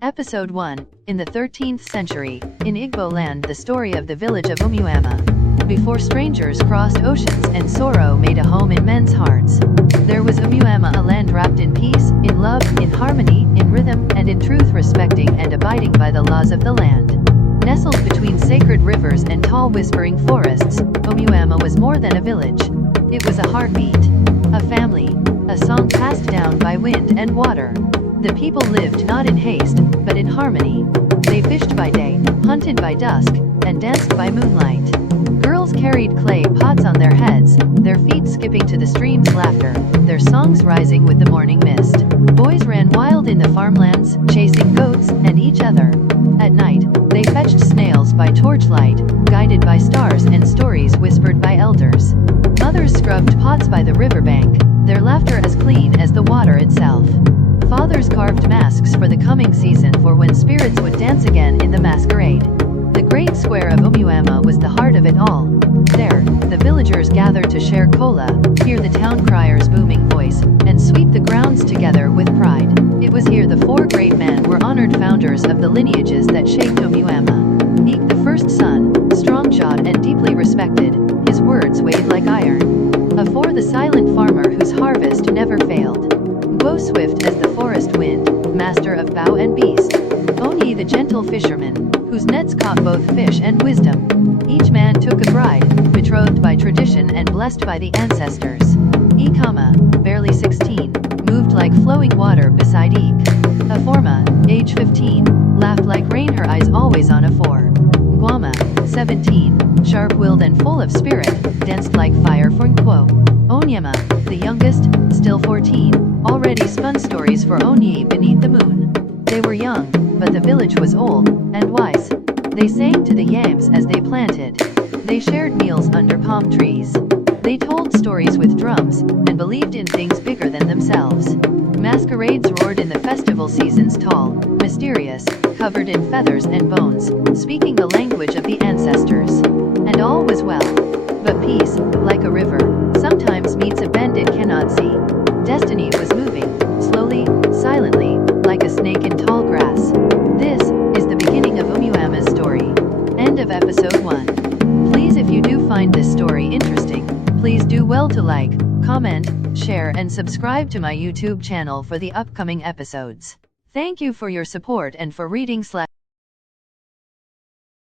Episode 1. In the 13th century, in Igbo land, the story of the village of Umuama. Before strangers crossed oceans and sorrow made a home in men's hearts. There was Umuama, a land wrapped in peace, in love, in harmony, in rhythm, and in truth, respecting and abiding by the laws of the land. Nestled between sacred rivers and tall whispering forests, Umuama was more than a village. It was a heartbeat, a family, a song passed down by wind and water. The people lived not in haste, but in harmony. They fished by day, hunted by dusk, and danced by moonlight. Girls carried clay pots on their heads, their feet skipping to the stream's laughter, their songs rising with the morning mist. Boys ran wild in the farmlands, chasing goats and each other. At night, they fetched snails by torchlight, guided by stars and stories whispered by elders. Mothers scrubbed pots by the riverbank, their laughter as clean as the water itself. Fathers carved masks for the coming season, for when spirits would dance again in the masquerade. The great square of Umuama was the heart of it all. There, the villagers gathered to share kola, hear the town crier's booming voice, and sweep the grounds together with pride. It was here the four great men were honored, founders of the lineages that shaped Umuama. Eke, the first son, strong-jawed and deeply respected, his words weighed like iron. Afore, the silent farmer whose harvest never failed. Go swift as the forest wind, master of bow and beast. Onyi, the gentle fisherman, whose nets caught both fish and wisdom. Each man took a bride, betrothed by tradition and blessed by the ancestors. Ikama, barely 16, moved like flowing water beside Eke. Aforma, age 15, laughed like rain, her eyes always on Afor. Guama, 17, sharp-willed and full of spirit, danced like fire for Nkwo. Onyema, the youngest, still 14, already spun stories for Onyi beneath the moon. They were young, but the village was old and wise. They sang to the yams as they planted. They shared meals under palm trees. They told stories with drums, and believed in things bigger than themselves. Masquerades roared in the festival seasons, tall, mysterious, covered in feathers and bones, speaking the language of the ancestors. And all was well. But peace, like a river, sometimes meets a bend it cannot see. Destiny was moving, slowly, silently, like a snake in tall grass. This is the beginning of Umuama's story. End of episode 1. Please, if you do find this story interesting, please do well to like, comment, share and subscribe to my YouTube channel for the upcoming episodes. Thank you for your support and for reading/.